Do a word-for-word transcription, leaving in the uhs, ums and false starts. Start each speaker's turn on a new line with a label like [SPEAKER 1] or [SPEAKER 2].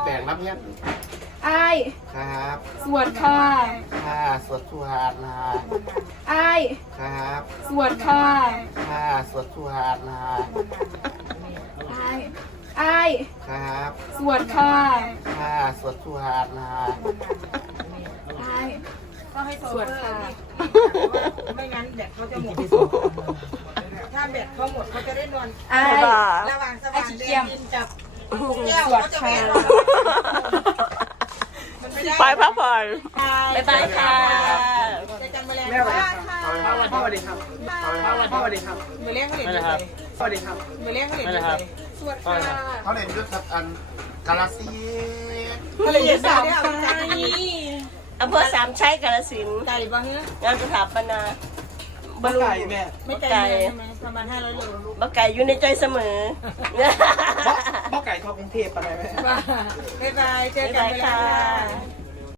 [SPEAKER 1] แปลงรับเนี้ย
[SPEAKER 2] ไอ้
[SPEAKER 1] ครับ
[SPEAKER 2] สวดค่ะ
[SPEAKER 1] ค่ะสวดสุหานา
[SPEAKER 2] ไอ้
[SPEAKER 1] ครับ
[SPEAKER 2] สวดค่ะ
[SPEAKER 1] ค่ะสวดสุหานา
[SPEAKER 2] ไอ้ไอ้
[SPEAKER 1] ครับ
[SPEAKER 2] สวดค่ะ
[SPEAKER 1] ค่ะสวดสุหานา
[SPEAKER 2] ไอ้
[SPEAKER 3] ก็ให้สวดค่ะไม่งั้นแบตเขาจะหมดถ้าแบตเขาหมดเขาจะได้นอน
[SPEAKER 2] ไอ้
[SPEAKER 3] ระหว่างสว่างเดือนดินกับแก้ว
[SPEAKER 2] สวด
[SPEAKER 3] เขาจะ
[SPEAKER 2] ค่ะ
[SPEAKER 3] ไม่นอนมันไม่ได้
[SPEAKER 4] ไปพักผ่อน
[SPEAKER 2] บ๊ายบายค่ะ
[SPEAKER 3] จะจำแมลง
[SPEAKER 5] แม่สวัสดี
[SPEAKER 3] ว่า
[SPEAKER 5] ครับพ่อสวัสดีครับพ่อสวัสดีครับ
[SPEAKER 3] มือเลี้ยงเขาเห็น
[SPEAKER 5] ไม่
[SPEAKER 3] เล
[SPEAKER 5] เลยครับ
[SPEAKER 3] ย
[SPEAKER 5] สวัสดีครับ
[SPEAKER 3] มือเลี้ยงเขาเห็นเลย
[SPEAKER 2] สวดค่ะ
[SPEAKER 1] เขาเล่นด้วยกับอันกาลาซี
[SPEAKER 3] เขาเห็นสามไก่
[SPEAKER 4] อำเภอสามชัยกาฬสินธุ์
[SPEAKER 3] ไก่บ้างเนื้อง
[SPEAKER 4] านสถาปนา
[SPEAKER 5] บ้านไก่แม่
[SPEAKER 3] ไม่ไก่ใช่ไหมประมาณห้าร้อยโล
[SPEAKER 4] บักไก่อยู่ในใจเสมอ
[SPEAKER 5] บ้าไก่ทอกรุงเทพอะไรแม่
[SPEAKER 3] บ๊ายบายเจอกัน
[SPEAKER 4] บ๊ายบาย
[SPEAKER 3] เวลา
[SPEAKER 4] ค่ะ